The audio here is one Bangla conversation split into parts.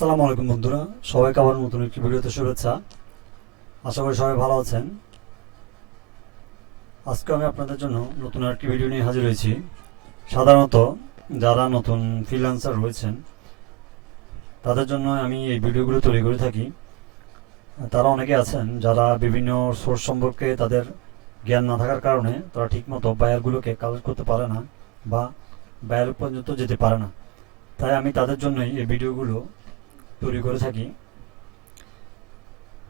আসসালামু আলাইকুম বন্ধুরা, সবাইকে আবার নতুন একটি ভিডিওতে শুভেচ্ছা। আশা করি সবাই ভালো আছেন। আজকে আমি আপনাদের জন্য নতুন আরেকটি ভিডিও নিয়ে হাজির হয়েছি। সাধারণত যারা নতুন ফ্রিল্যান্সার রয়েছেন তাদের জন্য আমি এই ভিডিওগুলো তৈরি করে থাকি। তারা অনেকে আছেন যারা বিভিন্ন সোর্স সম্পর্কে তাদের জ্ঞান না থাকার কারণে তারা ঠিকমতো বায়ারগুলোকে কালেক্ট করতে পারে না বা বায়ার পর্যন্ত যেতে পারে না। তাই আমি তাদের জন্যই এই ভিডিওগুলো তৈরি করে থাকি।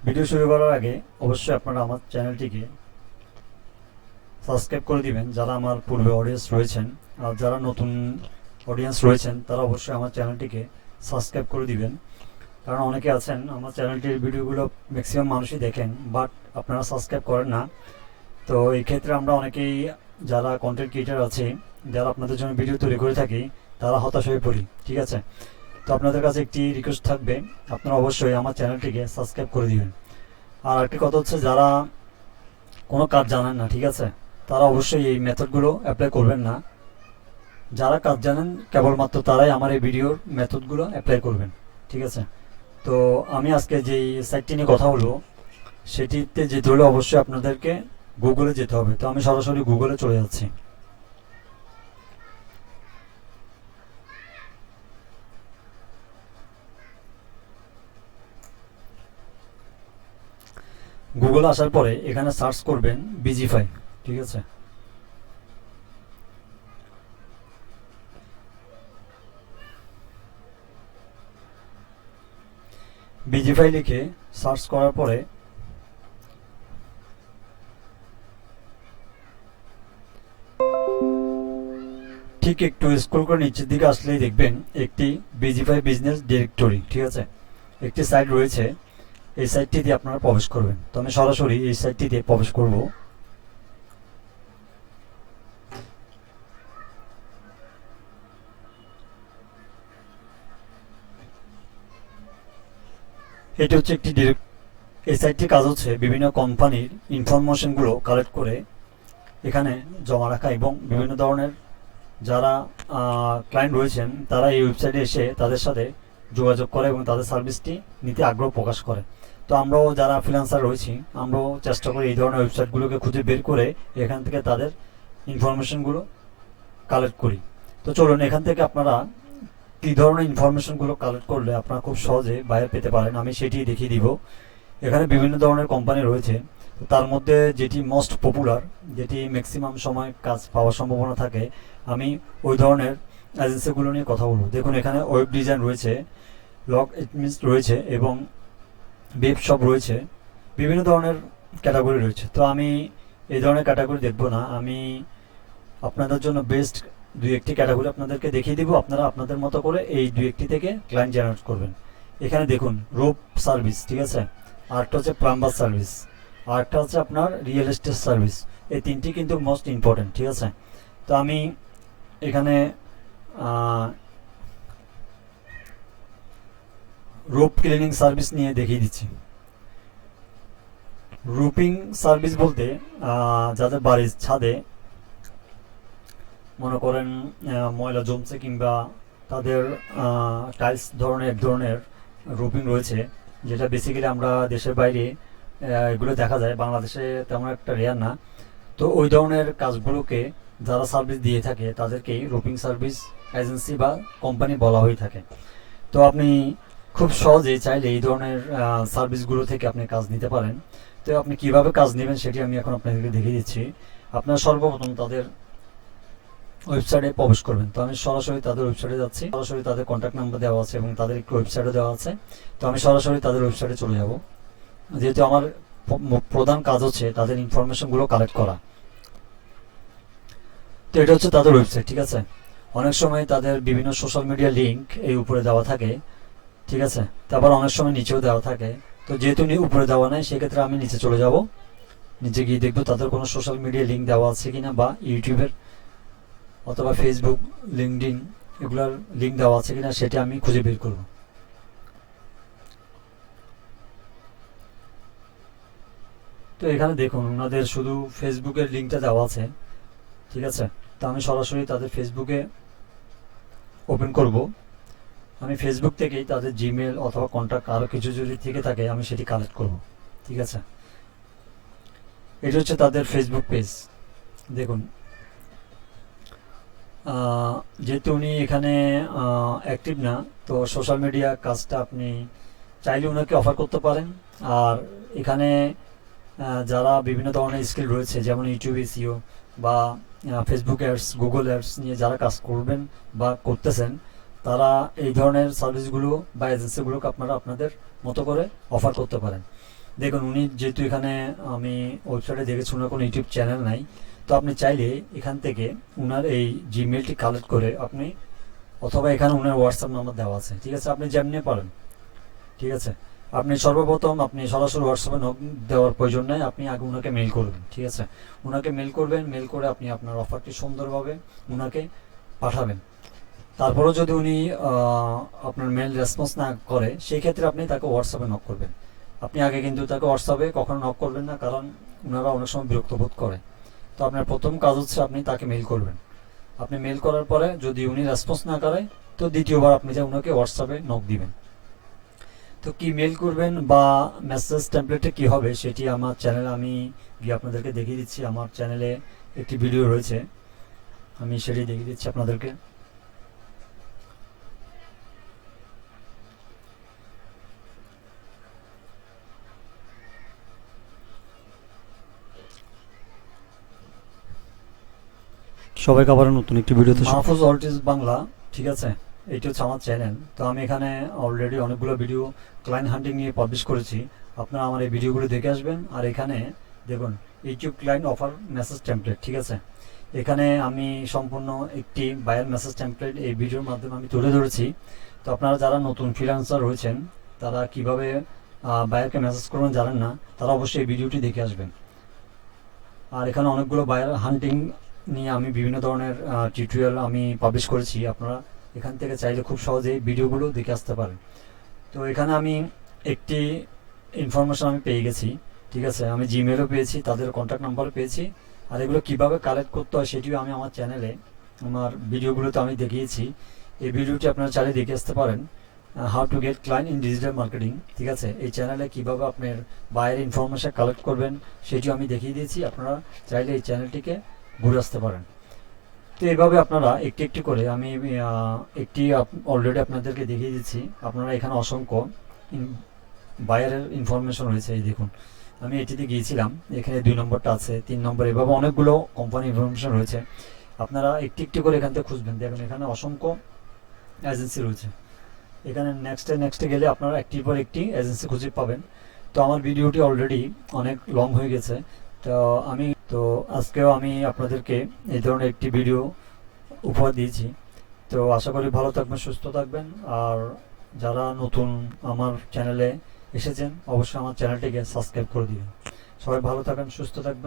ভিডিও শুরু করার আগে অবশ্যই আপনারা আমার চ্যানেলটিকে সাবস্ক্রাইব করে দিবেন যারা আমার পূর্বে অডিয়েন্স রয়েছেন, আর যারা নতুন অডিয়েন্স রয়েছেন তারা অবশ্যই আমার চ্যানেলটিকে সাবস্ক্রাইব করে দিবেন। কারণ অনেকে আছেন আমার চ্যানেলটির ভিডিওগুলো ম্যাক্সিমাম মানুষই দেখেন, বাট আপনারা সাবস্ক্রাইব করেন না। তো এই ক্ষেত্রে আমরা অনেকেই যারা কন্টেন্ট ক্রিয়েটার আছে, যারা আপনাদের জন্য ভিডিও তৈরি করে থাকি, তারা হতাশ হয়ে পড়ি। ঠিক আছে, তো আপনাদের কাছে একটি রিকোয়েস্ট থাকবে, আপনারা অবশ্যই আমার চ্যানেলটিকে সাবস্ক্রাইব করে দিবেন। আর একটি কথা হচ্ছে, যারা কোনো কাজ জানেন না, ঠিক আছে, তারা অবশ্যই এই মেথডগুলো অ্যাপ্লাই করবেন না। যারা কাজ জানেন কেবলমাত্র তারাই আমার এই ভিডিওর মেথডগুলো অ্যাপ্লাই করবেন। ঠিক আছে, তো আমি আজকে যেই সাইটটি নিয়ে কথা বলবো সেটিতে যেতে হলে অবশ্যই আপনাদেরকে গুগলে যেতে হবে। তো আমি সরাসরি গুগলে চলে যাচ্ছি। গুগলে আসার পরে এখানে সার্চ করবেন বিজিফাই। ঠিক আছে, বিজিফাই লিখে সার্চ করার পরে ঠিক একটু স্ক্রল করে নিচের দিকে আসলেই দেখবেন একটি বিজিফাই বিজনেস ডিরেক্টরি, ঠিক আছে, একটি সাইট রয়েছে। এই সাইটটি দিয়ে আপনারা প্রবেশ করবেন। তো আমি সরাসরি এই সাইটটি দিয়ে প্রবেশ করব। এটি হচ্ছে একটি ডিরেক্ট। এই সাইটটির কাজ হচ্ছে বিভিন্ন কোম্পানির ইনফরমেশনগুলো কালেক্ট করে এখানে জমা রাখা, এবং বিভিন্ন ধরনের যারা ক্লায়েন্ট রয়েছেন তারা এই ওয়েবসাইটে এসে তাদের সাথে যোগাযোগ করে এবং তাদের সার্ভিসটি নিতে আগ্রহ প্রকাশ করে। তো আমরাও যারা ফ্রিল্যান্সার রয়েছি আমরাও চেষ্টা করি এই ধরনের ওয়েবসাইটগুলোকে খুঁজে বের করে এখান থেকে তাদের ইনফরমেশনগুলো কালেক্ট করি। তো চলুন এখান থেকে আপনারা কী ধরনের ইনফরমেশনগুলো কালেক্ট করলে আপনারা খুব সহজে বাইরে পেতে পারেন আমি সেটি দেখিয়ে দিব। এখানে বিভিন্ন ধরনের কোম্পানি রয়েছে, তার মধ্যে যেটি মোস্ট পপুলার, যেটি ম্যাক্সিমাম সময় কাজ পাওয়ার সম্ভাবনা থাকে, আমি ওই ধরনের এজেন্সিগুলো নিয়ে কথা বলবো। দেখুন এখানে ওয়েব ডিজাইন রয়েছে, লগ এডমিনস রয়েছে এবং ওয়েব শপ রয়েছে, বিভিন্ন ধরনের ক্যাটাগরি রয়েছে। তো আমি এই ধরনের ক্যাটাগরি দেখব না, আমি আপনাদের জন্য বেস্ট দুই একটি ক্যাটাগরি আপনাদেরকে দেখিয়ে দিব। আপনারা আপনাদের মতো করে এই দুই একটি থেকে ক্লায়েন্ট জেনারেট করবেন। এখানে দেখুন রোপ সার্ভিস, ঠিক আছে, আরেকটা হচ্ছে প্লাম্বার সার্ভিস, আরেকটা হচ্ছে আপনার রিয়েল এস্টেট সার্ভিস। এই তিনটি কিন্তু মোস্ট ইম্পর্টেন্ট। ঠিক আছে, তো আমি এখানে রোপ ক্লিনিং সার্ভিস নিয়ে দেখিয়ে দিচ্ছি। রুপিং সার্ভিস বলতে যাদের বাড়ির ছাদে মনে করেন ময়লা জমছে কিংবা তাদের টাইলস ধরনের এক ধরনের রুপিং রয়েছে, যেটা বেসিক্যালি আমরা দেশের বাইরে এগুলো দেখা যায়, বাংলাদেশে তেমন একটা রেয়ার না। তো ওই ধরনের কাজগুলোকে যারা সার্ভিস দিয়ে থাকে তাদেরকেই রুপিং সার্ভিস এজেন্সি বা কোম্পানি বলা হয়ে থাকে। তো আপনি খুব সহজেই চাইলে এই ধরনের সার্ভিসগুলো থেকে আপনি কাজ নিতে পারেন। তো আপনি কিভাবে কাজ নেবেন সেটি আমি এখন আপনাদেরকে দেখিয়ে দিচ্ছি। আপনারা সর্বপ্রথম তাদের ওয়েবসাইটে প্রবেশ করবেন। তো আমি সরাসরি তাদের ওয়েবসাইটে যাচ্ছি, সরাসরি তাদের কন্ট্যাক্ট নাম্বার দেওয়া আছে এবং তাদের একটি ওয়েবসাইটও দেওয়া আছে। তো আমি সরাসরি তাদের ওয়েবসাইটে চলে যাব, যেহেতু আমার প্রধান কাজ হচ্ছে তাদের ইনফরমেশনগুলো কালেক্ট করা। তো এটা হচ্ছে তাদের ওয়েবসাইট। ঠিক আছে, অনেক সময় তাদের বিভিন্ন সোশ্যাল মিডিয়া লিঙ্ক এই উপরে দেওয়া থাকে। ঠিক আছে, তারপর অনেক সময় নিচেও দেওয়া থাকে। তো যেহেতু উপরে দেওয়া নাই সেক্ষেত্রে আমি নিচে চলে যাব, নিচে গিয়ে দেখবো তাদের কোনো সোশ্যাল মিডিয়া লিঙ্ক দেওয়া আছে কিনা, বা ইউটিউবের অথবা ফেসবুক, লিঙ্কডিন এগুলার লিঙ্ক দেওয়া আছে কিনা সেটা আমি খুঁজে বের করব। তো এখানে দেখুন ওনাদের শুধু ফেসবুকের লিঙ্কটা দেওয়া আছে। ঠিক আছে, তো আমি সরাসরি তাদের ফেসবুকে ওপেন করব। আমি ফেসবুক থেকেই তাদের জিমেল অথবা কন্ট্যাক্ট আরও কিছু যদি থেকে থাকে আমি সেটি কালেক্ট করব। ঠিক আছে, এটা হচ্ছে তাদের ফেসবুক পেজ। দেখুন, যেহেতু উনি এখানে অ্যাক্টিভ না, তো সোশ্যাল মিডিয়া কাজটা আপনি চাইলে ওনাকে অফার করতে পারেন। আর এখানে যারা বিভিন্ন ধরনের স্কিল রয়েছে, যেমন ইউটিউব এসইও বা ফেসবুক অ্যাডস, গুগল অ্যাডস নিয়ে যারা কাজ করবেন বা করতেছেন, তারা এই ধরনের সার্ভিসগুলো বা এজেন্সিগুলোকে আপনারা আপনাদের মতো করে অফার করতে পারেন। দেখুন, উনি যেহেতু এখানে আমি ওয়েবসাইটে দেখেছি ওনার কোনো ইউটিউব চ্যানেল নাই, তো আপনি চাইলে এখান থেকে ওনার এই জিমেলটি কালেক্ট করে আপনি, অথবা এখানে ওনার হোয়াটসঅ্যাপ নাম্বার দেওয়া আছে, ঠিক আছে, আপনি যেমনি পারেন, ঠিক আছে, আপনি সর্বপ্রথম আপনি সরাসরি হোয়াটসঅ্যাপে নক দেওয়ার প্রয়োজন নেই, আপনি আগে ওনাকে মেল করবেন। ঠিক আছে, ওনাকে মেল করবেন, মেল করে আপনি আপনার অফারটি সুন্দরভাবে ওনাকে পাঠাবেন। তারপরেও যদি উনি আপনার মেল রেসপন্স না করে, সেই ক্ষেত্রে আপনি তাকে হোয়াটসঅ্যাপে নক করবেন। আপনি আগে কিন্তু তাকে হোয়াটসঅ্যাপে কখনো নক করবেন না, কারণ ওনারা অনেক সময় বিরক্ত বোধ করে। তো আপনার প্রথম কাজ হচ্ছে আপনি তাকে মেল করবেন। আপনি মেল করার পরে যদি উনি রেসপন্স না করে, তো দ্বিতীয়বার আপনি যে ওনাকে হোয়াটসঅ্যাপে নক দিবেন। তো কি মেল করবেন বা মেসেজ টেমপ্লেটে কি হবে সেটি আমার চ্যানেলে আমি গিয়ে আপনাদেরকে দেখিয়ে দিচ্ছি। আমার চ্যানেলে একটি ভিডিও রয়েছে, আমি সেটি দেখিয়ে দিচ্ছি আপনাদেরকে। সবাইকে আবার নতুন একটি ভিডিওতে মাহফুজ অল্টিস বাংলা। ঠিক আছে, এইটি হচ্ছে আমার চ্যানেল। তো আমি এখানে অলরেডি অনেকগুলো ভিডিও ক্লায়েন্ট হান্টিং নিয়ে পাবলিশ করেছি, আপনারা আমার এই ভিডিওগুলো দেখে আসবেন। আর এখানে দেখুন, YouTube client offer message template. ঠিক আছে, এখানে আমি সম্পূর্ণ একটি বায়ার মেসেজ টেমপ্লেট এই ভিডিওর মাধ্যমে আমি তুলে ধরেছি। তো আপনারা যারা নতুন ফ্রিল্যান্সার রয়েছেন, তারা কিভাবে বায়ারকে মেসেজ করবেন জানেন না, তারা অবশ্যই এই ভিডিওটি দেখে আসবেন। আর এখানে অনেকগুলো বায়ার হান্টিং নিয়ে আমি বিভিন্ন ধরনের টিউটোরিয়াল আমি পাবলিশ করেছি, আপনারা এখান থেকে চাইলে খুব সহজেই ভিডিওগুলো দেখে আসতে পারেন। তো এখানে আমি একটি ইনফরমেশন আমি পেয়ে গেছি। ঠিক আছে, আমি জিমেলও পেয়েছি, তাদের কন্ট্যাক্ট নাম্বারও পেয়েছি। আর এগুলো কীভাবে কালেক্ট করতে হয় সেটিও আমি আমার চ্যানেলে আমার ভিডিওগুলোতে আমি দেখিয়েছি। এই ভিডিওটি আপনারা চাইলে দেখে আসতে পারেন, how to get client in digital marketing. ঠিক আছে, এই চ্যানেলে কীভাবে আপনার বাইরের ইনফরমেশন কালেক্ট করবেন সেটিও আমি দেখিয়ে দিয়েছি, আপনারা চাইলে এই চ্যানেলটিকে ঘুরে আসতে পারেন। তো এইভাবে আপনারা একটি একটি করে আমি একটি অলরেডি আপনাদেরকে দেখিয়ে দিচ্ছি। আপনারা এখানে অসংখ্য বায়ারের ইনফরমেশন রয়েছে, এই দেখুন আমি এটিতে গিয়েছিলাম, এখানে 2 নম্বরটা আছে, 3 নম্বর, এভাবে অনেকগুলো কোম্পানি ইনফরমেশন রয়েছে। আপনারা একটি একটি করে এখান থেকে খুঁজবেন, দেখুন এখানে অসংখ্য এজেন্সি রয়েছে। এখানে নেক্সটে গেলে আপনারা একটির পর একটি এজেন্সি খুঁজে পাবেন। তো আমার ভিডিওটি অলরেডি অনেক লং হয়ে গেছে, তো আজকেও আমি আপনাদেরকে এই ধরনের একটি ভিডিও উপহার দিয়েছি। তো আশা করি ভালো থাকবেন, সুস্থ থাকবেন। আর যারা নতুন আমার চ্যানেলে এসেছেন, অবশ্যই আমার চ্যানেলটিকে সাবস্ক্রাইব করে দিবেন। সবাই ভালো থাকবেন, সুস্থ থাকবেন।